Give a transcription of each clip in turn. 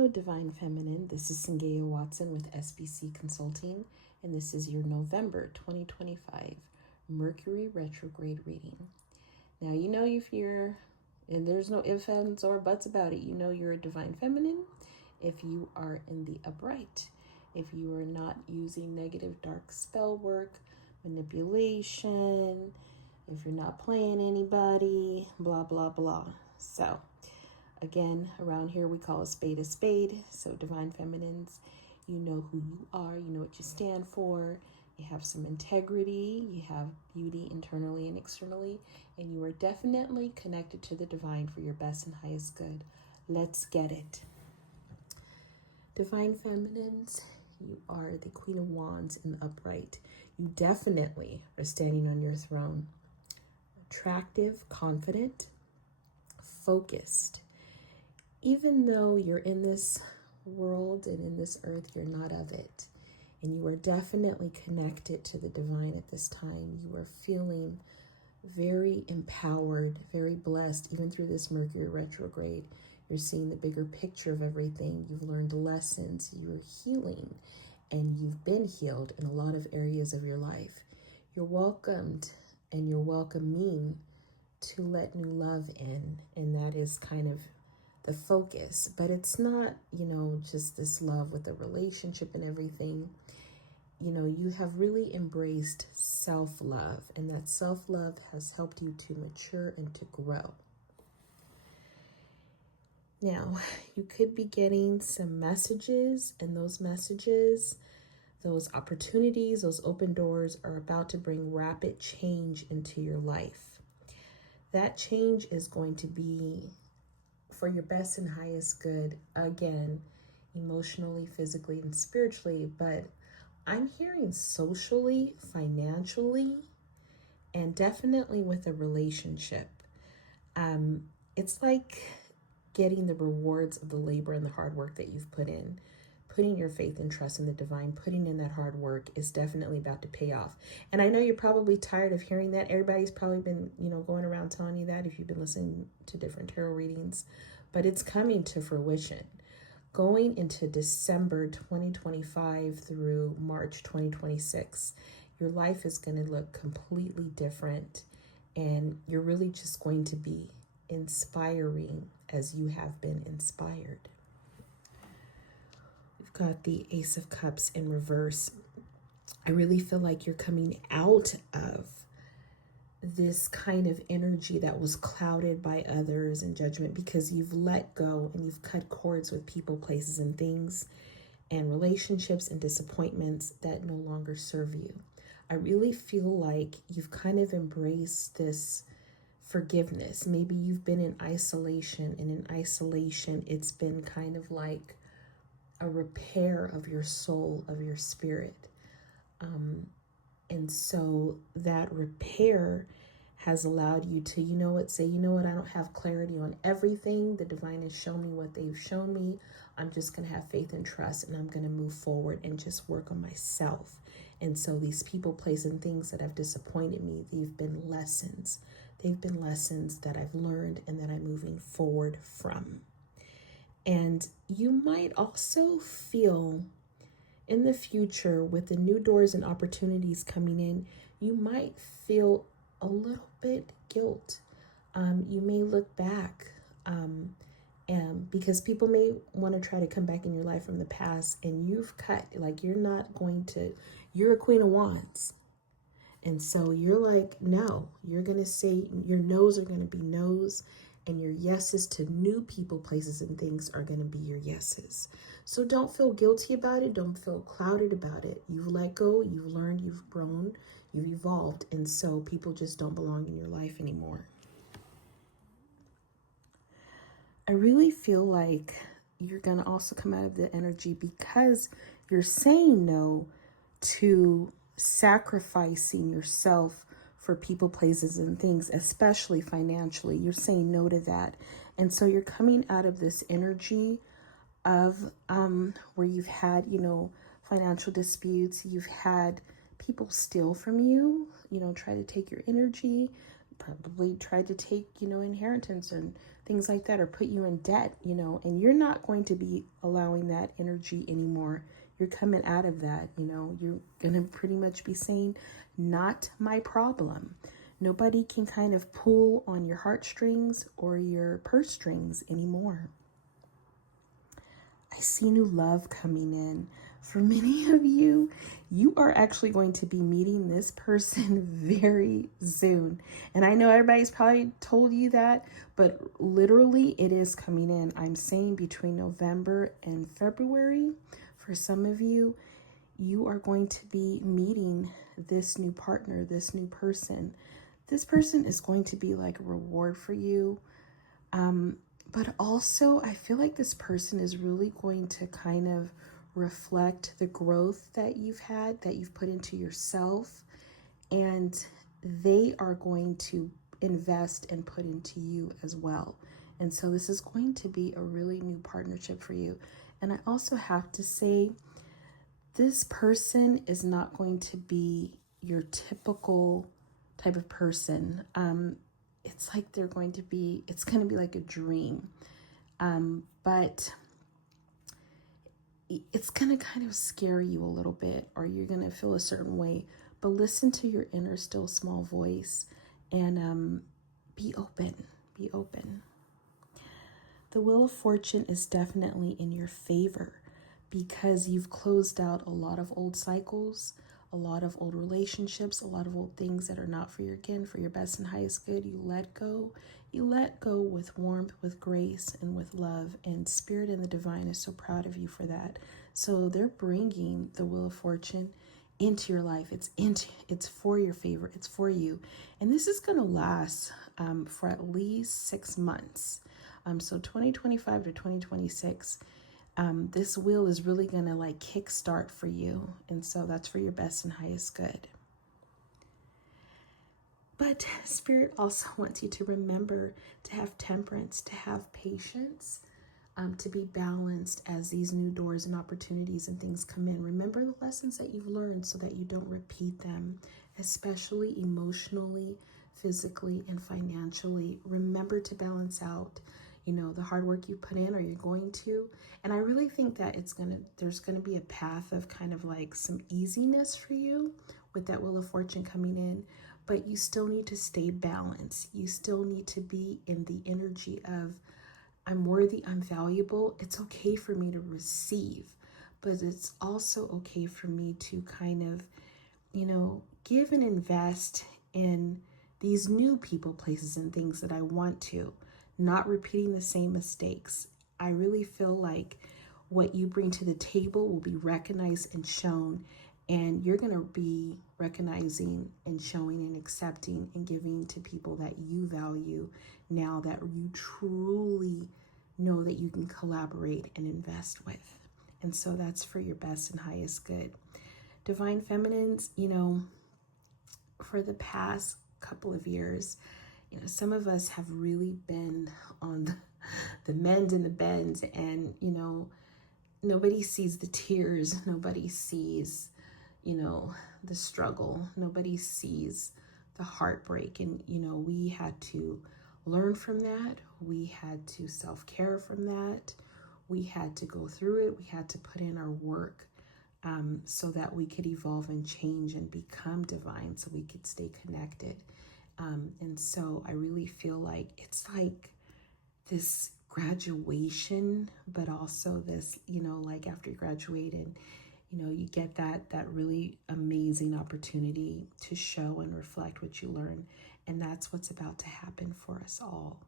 Hello, Divine Feminine. This is Singea Watson with SBC Consulting, and this is your November 2025 Mercury Retrograde reading. Now, you know and there's no ifs, ands, or buts about it, you're a Divine Feminine if you are in the upright, if you are not using negative dark spell work, manipulation, if you're not playing anybody, blah, blah, blah. So, again, around here we call a spade. So Divine Feminines, you know who you are, you know what you stand for, you have some integrity, you have beauty internally and externally, and you are definitely connected to the divine for your best and highest good. Let's get it. Divine Feminines, you are the Queen of Wands in the upright. You definitely are standing on your throne. Attractive, confident, focused. Even though you're in this world and in this earth, you're not of it. And you are definitely connected to the divine at this time. You are feeling very empowered, very blessed. Even through this Mercury retrograde, you're seeing the bigger picture of everything. You've learned lessons, you're healing, and you've been healed in a lot of areas of your life. You're welcomed and you're welcoming to let new love in, and that is kind of the focus. But it's not, just this love with a relationship and everything. You have really embraced self-love, and that self-love has helped you to mature and to grow. Now, you could be getting some messages, and those messages, those opportunities, those open doors are about to bring rapid change into your life. That change is going to be for your best and highest good, again, emotionally, physically, and spiritually, but I'm hearing socially, financially, and definitely with a relationship. It's like getting the rewards of the labor and the hard work that you've put in. Putting your faith and trust in the divine, putting in that hard work is definitely about to pay off. And I know you're probably tired of hearing that. Everybody's probably been, going around telling you that if you've been listening to different tarot readings, but it's coming to fruition. Going into December 2025 through March 2026, your life is going to look completely different, and you're really just going to be inspiring as you have been inspired. We've got the Ace of Cups in reverse. I really feel like you're coming out of this kind of energy that was clouded by others and judgment, because you've let go and you've cut cords with people, places, and things, and relationships and disappointments that no longer serve you. I really feel like you've kind of embraced this forgiveness. Maybe you've been in isolation, and in isolation, it's been kind of like a repair of your soul, of your spirit. And so that repair has allowed you to, say, I don't have clarity on everything. The divine has shown me what they've shown me. I'm just going to have faith and trust, and I'm going to move forward and just work on myself. And so these people, places, and things that have disappointed me, they've been lessons. They've been lessons that I've learned and that I'm moving forward from. And you might also feel in the future, with the new doors and opportunities coming in, you might feel a little bit guilt. You may look back and because people may want to try to come back in your life from the past, and you've cut, like you're a Queen of Wands. And so you're like, no, you're going to say your no's are going to be no's, and your yeses to new people, places, and things are going to be your yeses. So don't feel guilty about it. Don't feel clouded about it. You've let go, you've learned, you've grown, you've evolved. And so people just don't belong in your life anymore. I really feel like you're going to also come out of the energy, because you're saying no to sacrificing yourself for people, places, and things, especially financially. You're saying no to that. And so you're coming out of this energy of where you've had, financial disputes. You've had people steal from you, try to take your energy, probably tried to take, inheritance and things like that, or put you in debt, and you're not going to be allowing that energy anymore. You're coming out of that, you're going to pretty much be saying, not my problem. Nobody can kind of pull on your heartstrings or your purse strings anymore. I see new love coming in. For many of you, you are actually going to be meeting this person very soon. And I know everybody's probably told you that, but literally it is coming in. I'm saying between November and February, for some of you, you are going to be meeting this new partner, this new person. This person is going to be like a reward for you. But also, I feel like this person is really going to kind of reflect the growth that you've had, that you've put into yourself, and they are going to invest and put into you as well. And so this is going to be a really new partnership for you. And I also have to say, this person is not going to be your typical type of person. It's like it's going to be like a dream. But it's going to kind of scare you a little bit, or you're going to feel a certain way. But listen to your inner still small voice and be open. Be open. The Wheel of Fortune is definitely in your favor because you've closed out a lot of old cycles, a lot of old relationships, a lot of old things that are not for your again, for your best and highest good. You let go. You let go with warmth, with grace, and with love. And Spirit and the Divine is so proud of you for that. So they're bringing the Wheel of Fortune into your life. It's for your favor. It's for you. And this is going to last for at least 6 months. So 2025 to 2026. This wheel is really going to like kickstart for you. And so that's for your best and highest good. But Spirit also wants you to remember to have temperance, to have patience, to be balanced as these new doors and opportunities and things come in. Remember the lessons that you've learned so that you don't repeat them, especially emotionally, physically, and financially. Remember to balance out the hard work you put in, or you're going to. And I really think that there's going to be a path of kind of like some easiness for you with that Wheel of Fortune coming in, but you still need to stay balanced. You still need to be in the energy of, I'm worthy, I'm valuable. It's okay for me to receive, but it's also okay for me to kind of, give and invest in these new people, places, and things that I want to. Not repeating the same mistakes. I really feel like what you bring to the table will be recognized and shown, and you're going to be recognizing and showing and accepting and giving to people that you value now that you truly know that you can collaborate and invest with. And so that's for your best and highest good. Divine Feminines, for the past couple of years, some of us have really been on the mend and the bend, and, nobody sees the tears. Nobody sees, the struggle. Nobody sees the heartbreak. And, we had to learn from that. We had to self-care from that. We had to go through it. We had to put in our work so that we could evolve and change and become divine, so we could stay connected. And so I really feel like it's like this graduation, but also this, like after you graduate and, you get that really amazing opportunity to show and reflect what you learn. And that's what's about to happen for us all.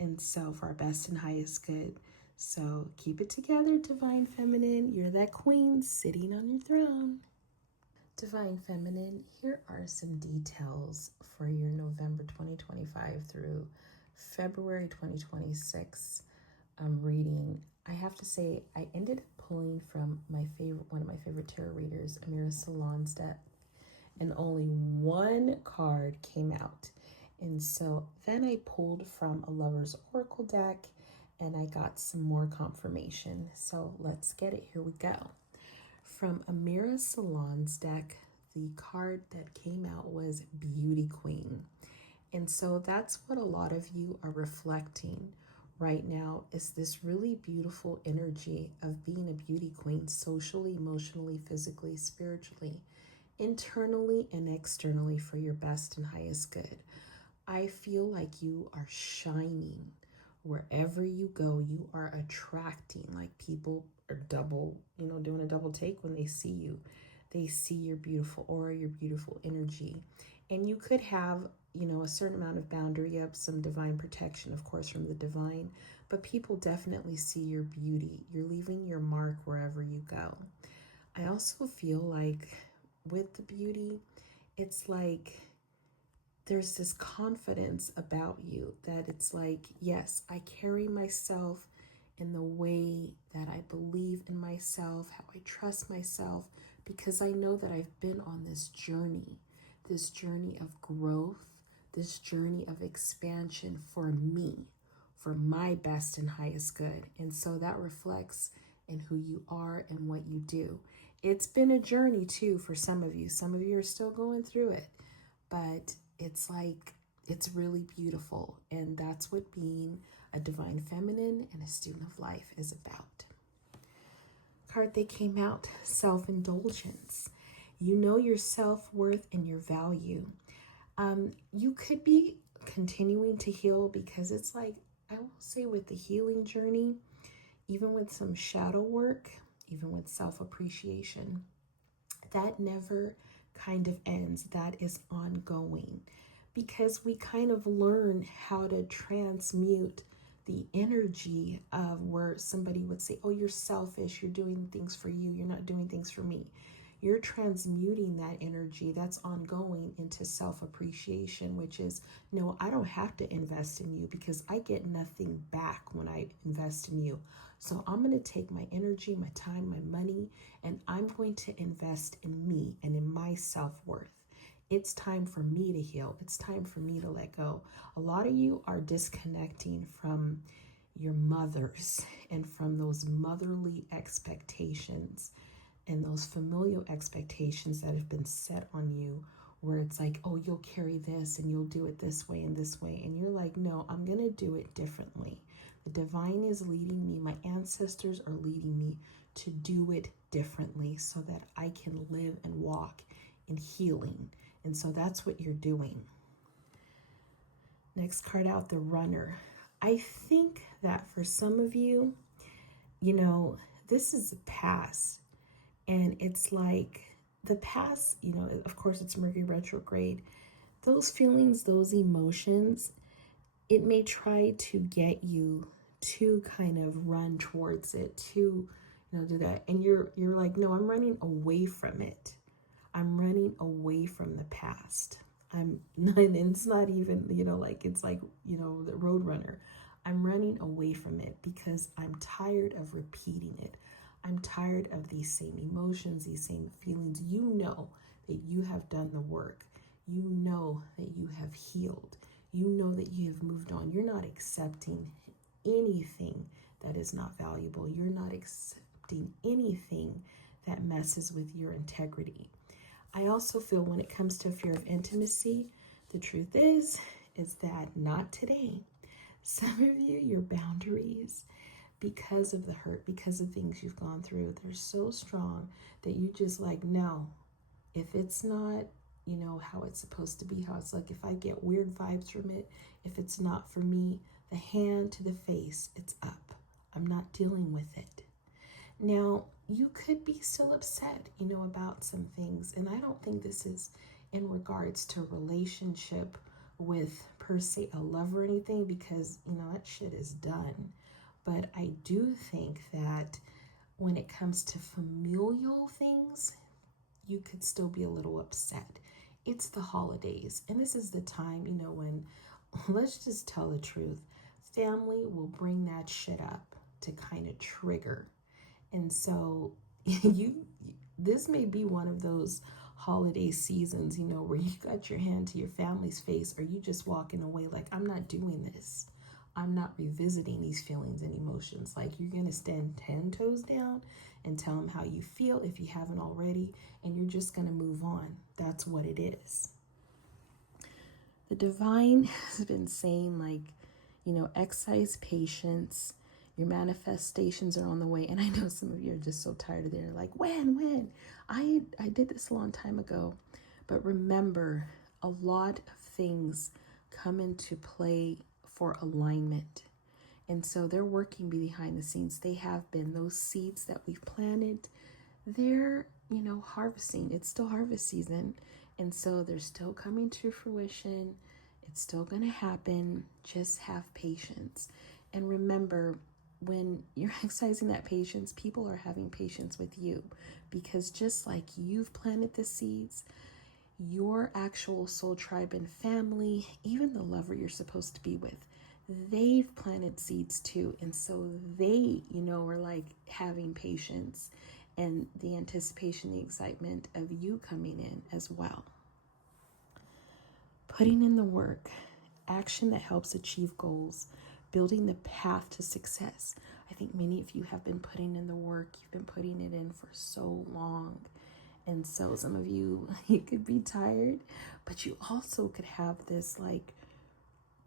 And so for our best and highest good. So keep it together, Divine Feminine. You're that queen sitting on your throne. Divine Feminine, here are some details for your November 2025 through February 2026 reading. I have to say, I ended up pulling from one of my favorite tarot readers, Amira Salon's deck, and only one card came out. And so then I pulled from a Lover's Oracle deck, and I got some more confirmation. So let's get it. Here we go. From Amira Salon's deck, the card that came out was Beauty Queen. And so that's what a lot of you are reflecting right now is this really beautiful energy of being a beauty queen, socially, emotionally, physically, spiritually, internally and externally, for your best and highest good. I feel like you are shining wherever you go. You are attracting, like people are double, doing a double take when they see you. They see your beautiful aura, your beautiful energy. And you could have, a certain amount of boundary up, some divine protection, of course, from the divine, but people definitely see your beauty. You're leaving your mark wherever you go. I also feel like with the beauty, it's like there's this confidence about you that it's like, yes, I carry myself in the way that I believe in myself, how I trust myself, because I know that I've been on this journey of growth, this journey of expansion for me, for my best and highest good. And so that reflects in who you are and what you do. It's been a journey too for some of you. Some of you are still going through it, but it's like, it's really beautiful. And that's what being a divine feminine and a student of life is about. Card that came out, self-indulgence. You know your self-worth and your value. You could be continuing to heal, because it's like, I will say, with the healing journey, even with some shadow work, even with self-appreciation, that never kind of ends. That is ongoing, because we kind of learn how to transmute the energy of where somebody would say, oh, you're selfish, you're doing things for you, you're not doing things for me. You're transmuting that energy that's ongoing into self-appreciation, which is, no, I don't have to invest in you because I get nothing back when I invest in you. So I'm going to take my energy, my time, my money, and I'm going to invest in me and in my self-worth. It's time for me to heal. It's time for me to let go. A lot of you are disconnecting from your mothers and from those motherly expectations and those familial expectations that have been set on you, where it's like, oh, you'll carry this and you'll do it this way. And you're like, no, I'm going to do it differently. The divine is leading me. My ancestors are leading me to do it differently so that I can live and walk in healing. And so that's what you're doing. Next card out, the Runner. I think that for some of you, this is the past. And it's like the past, of course, it's Mercury Retrograde. Those feelings, those emotions, it may try to get you to kind of run towards it, to, do that. And you're like, no, I'm running away from it. I'm running away from the past. And it's not even, it's like, the Roadrunner. I'm running away from it because I'm tired of repeating it. I'm tired of these same emotions, these same feelings. You know that you have done the work. You know that you have healed. You know that you have moved on. You're not accepting anything that is not valuable. You're not accepting anything that messes with your integrity. I also feel when it comes to fear of intimacy, the truth is that not today. Some of you, your boundaries, because of the hurt, because of things you've gone through, they're so strong that you just like, no, if it's not, how it's supposed to be, how it's like, if I get weird vibes from it, if it's not for me, the hand to the face, it's up. I'm not dealing with it. Now, you could be still upset, about some things. And I don't think this is in regards to relationship with per se a love or anything, because, that shit is done. But I do think that when it comes to familial things, you could still be a little upset. It's the holidays. And this is the time, when, let's just tell the truth, family will bring that shit up to kind of trigger. And so this may be one of those holiday seasons, where you got your hand to your family's face, or you just walking away like, I'm not doing this. I'm not revisiting these feelings and emotions. Like, you're going to stand 10 toes down and tell them how you feel if you haven't already, and you're just going to move on. That's what it is. The divine has been saying, like, exercise patience. Your manifestations are on the way. And I know some of you are just so tired of it. They're like, when? I did this a long time ago. But remember, a lot of things come into play for alignment. And so they're working behind the scenes. They have been. Those seeds that we've planted, they're, harvesting. It's still harvest season. And so they're still coming to fruition. It's still going to happen. Just have patience. And remember, when you're exercising that patience, people are having patience with you, because just like you've planted the seeds, your actual soul tribe and family, even the lover you're supposed to be with, they've planted seeds too. And so they, are like having patience and the anticipation, the excitement of you coming in as well. Putting in the work, action that helps achieve goals, building the path to success. I think many of you have been putting in the work. You've been putting it in for so long. And so some of you, you could be tired, but you also could have this like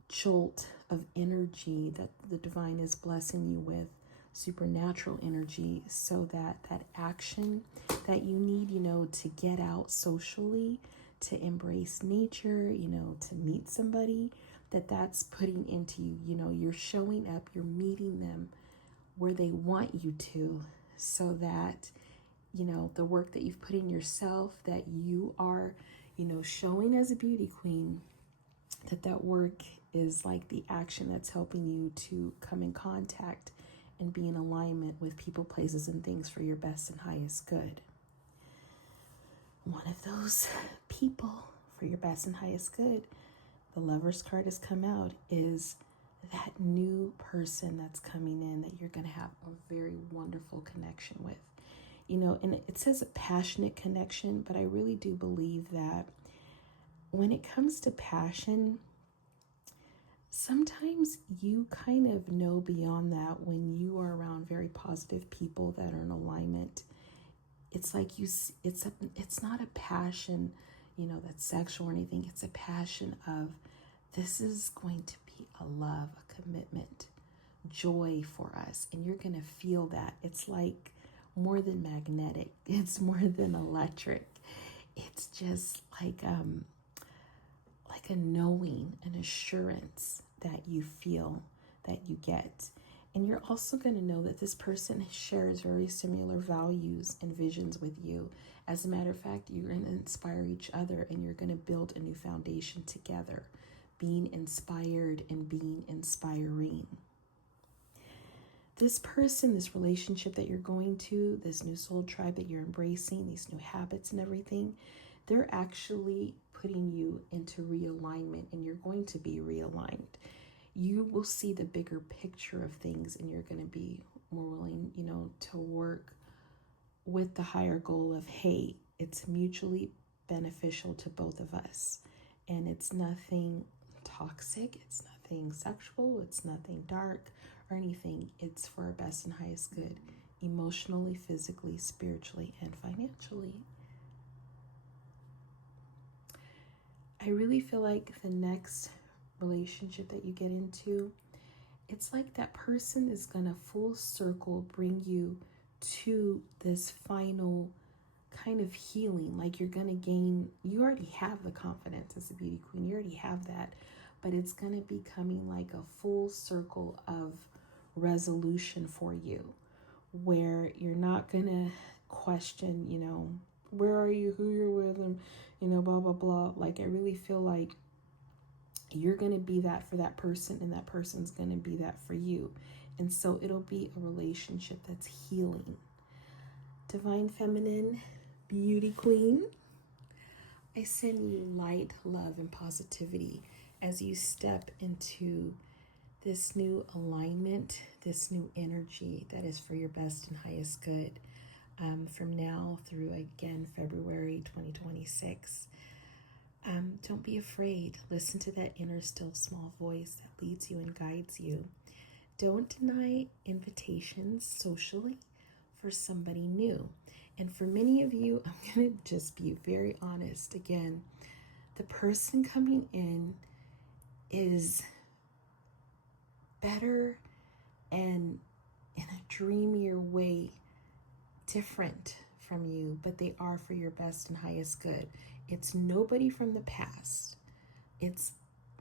jolt of energy that the divine is blessing you with, supernatural energy, so that that action that you need, to get out socially, to embrace nature, to meet somebody, that's putting into you. You're showing up, you're meeting them where they want you to, so that, the work that you've put in yourself, that you are, showing as a beauty queen, that work is like the action that's helping you to come in contact and be in alignment with people, places, and things for your best and highest good. One of those people for your best and highest good, the Lover's card has come out, is that new person that's coming in that you're going to have a very wonderful connection with. And it says a passionate connection, but I really do believe that when it comes to passion, sometimes you kind of know beyond that when you are around very positive people that are in alignment. It's like it's not a passion, that's sexual or anything. It's a passion of, this is going to be a love, a commitment, joy for us. And you're going to feel that. It's like more than magnetic. It's more than electric. It's just like a knowing, an assurance that you feel, that you get. And you're also going to know that this person shares very similar values and visions with you. As a matter of fact, you're going to inspire each other, and you're going to build a new foundation together, being inspired and being inspiring. This person, this relationship that you're going to, this new soul tribe that you're embracing, these new habits and everything, they're actually putting you into realignment, and you're going to be realigned. You will see the bigger picture of things, and you're going to be more willing, to work with the higher goal of, hey, it's mutually beneficial to both of us. And it's nothing toxic, it's nothing sexual, it's nothing dark or anything. It's for our best and highest good, emotionally, physically, spiritually, and financially. I really feel like the next relationship that you get into, it's like that person is gonna full circle bring you to this final kind of healing. Like you're gonna gain, you already have the confidence as a beauty queen, you already have that, but it's gonna be coming like a full circle of resolution for you, where you're not gonna question, where are you, who you're with, and blah blah blah. Like I really feel like you're gonna be that for that person, and that person's gonna be that for you. And so it'll be a relationship that's healing. Divine Feminine, beauty queen, I send you light, love, and positivity as you step into this new alignment, this new energy that is for your best and highest good, from now through, again, February 2026. Don't be afraid. Listen to that inner still small voice that leads you and guides you. Don't deny invitations socially for somebody new. And for many of you, I'm going to just be very honest. Again, the person coming in is better and in a dreamier way, different from you, but they are for your best and highest good. It's nobody from the past. It's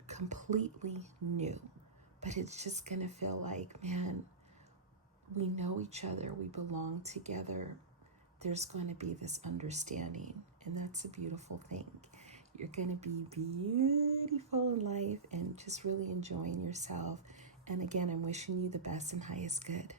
completely new, but it's just going to feel like, man, we know each other, we belong together. There's going to be this understanding, and that's a beautiful thing. You're going to be beautiful in life and just really enjoying yourself. And again, I'm wishing you the best and highest good.